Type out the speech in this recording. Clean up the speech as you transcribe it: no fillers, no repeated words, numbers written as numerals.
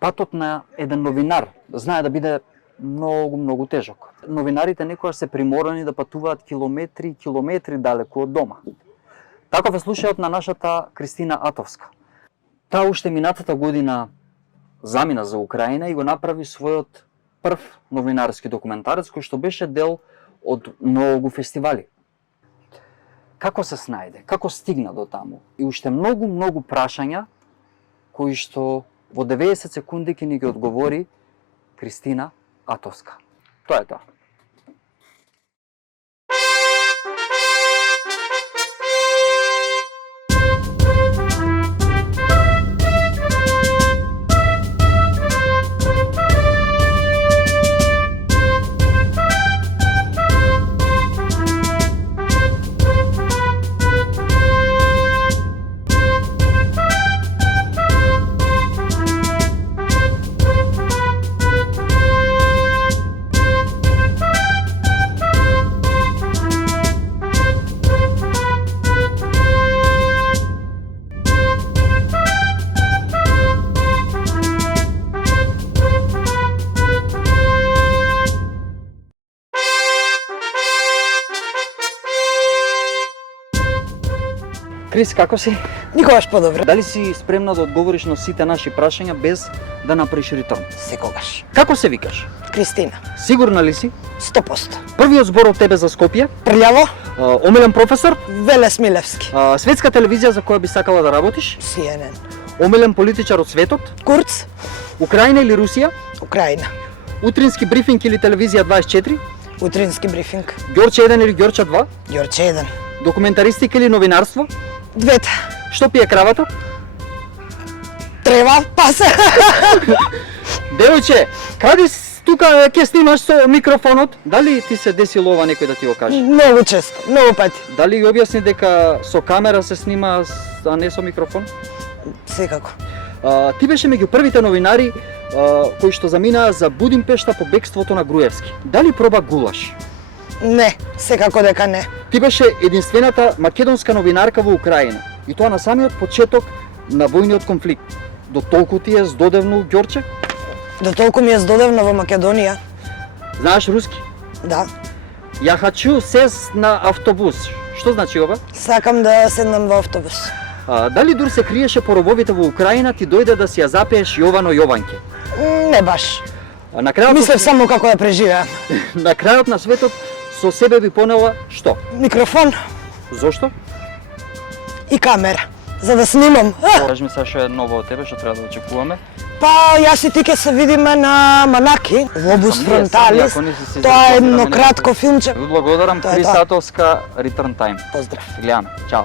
Патот на еден новинар знае да биде многу тежок. Новинарите некогаш се приморани да патуваат километри и километри далеку од дома. Таков е случајот на нашата Кристина Атовска. Таа уште минатата година замина за Украина и го направи својот прв новинарски документарец кој што беше дел од многу фестивали. Како се снајде? Како стигна до таму? И уште многу прашања кои што во 90 секунди ќе ни ги одговори Кристина Атовска. Тоа е тоа. Крис, како си? Никогаш подобро. Дали си спремна да одговориш на сите наши прашања без да направиш ритон? Секогаш. Како се викаш? Кристина. Сигурна ли си? 100%. Првиот збор од тебе за Скопје? Прљаво? Омилен професор? Веле Смилевски. Светска телевизија за која би сакала да работиш? CNN. Омилен политичар од светот? Курц? Украина или Русија? Украина. Утрински брифинг или телевизија 24? Утрински брифинг. Ѓорче 1 или Ѓорче 2? Ѓорче 1. Документаристика или новинарство? Двете. Што пие кравата? Трева, пасе. Девојче, каде тука ќе снимаш со микрофонот? Дали ти се десило ова некој да ти го каже? Многу често, многу пати. Дали ги објасни дека со камера се снима, а не со микрофон? Секако. Ти беше меѓу првите новинари кои што заминаа за Будимпешта по бегството на Груевски. Дали проба гулаш? Не, секако дека не. Ти беше единствената македонска новинарка во Украина. И тоа на самиот почеток на војниот конфликт. До толку ти е здодевно Ѓорче? До толку ми е здодевно во Македонија. Знаеш руски? Да. Ја хочу сес на автобус. Што значи ова? Сакам да седнам во автобус. Дали дур се криеше по робовите во Украина, ти дојде да си ја запееш Јовано Јованке? Не баш. На крајот Мислев само како да преживеам. на крајот на светот со себе би понела што? Микрофон Зошто? и камера. За да снимам. Кажи ми сега што е ново од тебе, што треба да очекуваме. Па, јас и ти ќе се видиме на Манаки, Лобус фронталис. Тоа е едно кратко филмче. Ви благодарам, Тоа е Крис тоа. Атовска, Return Time. Поздрав. Гледаме. Чао.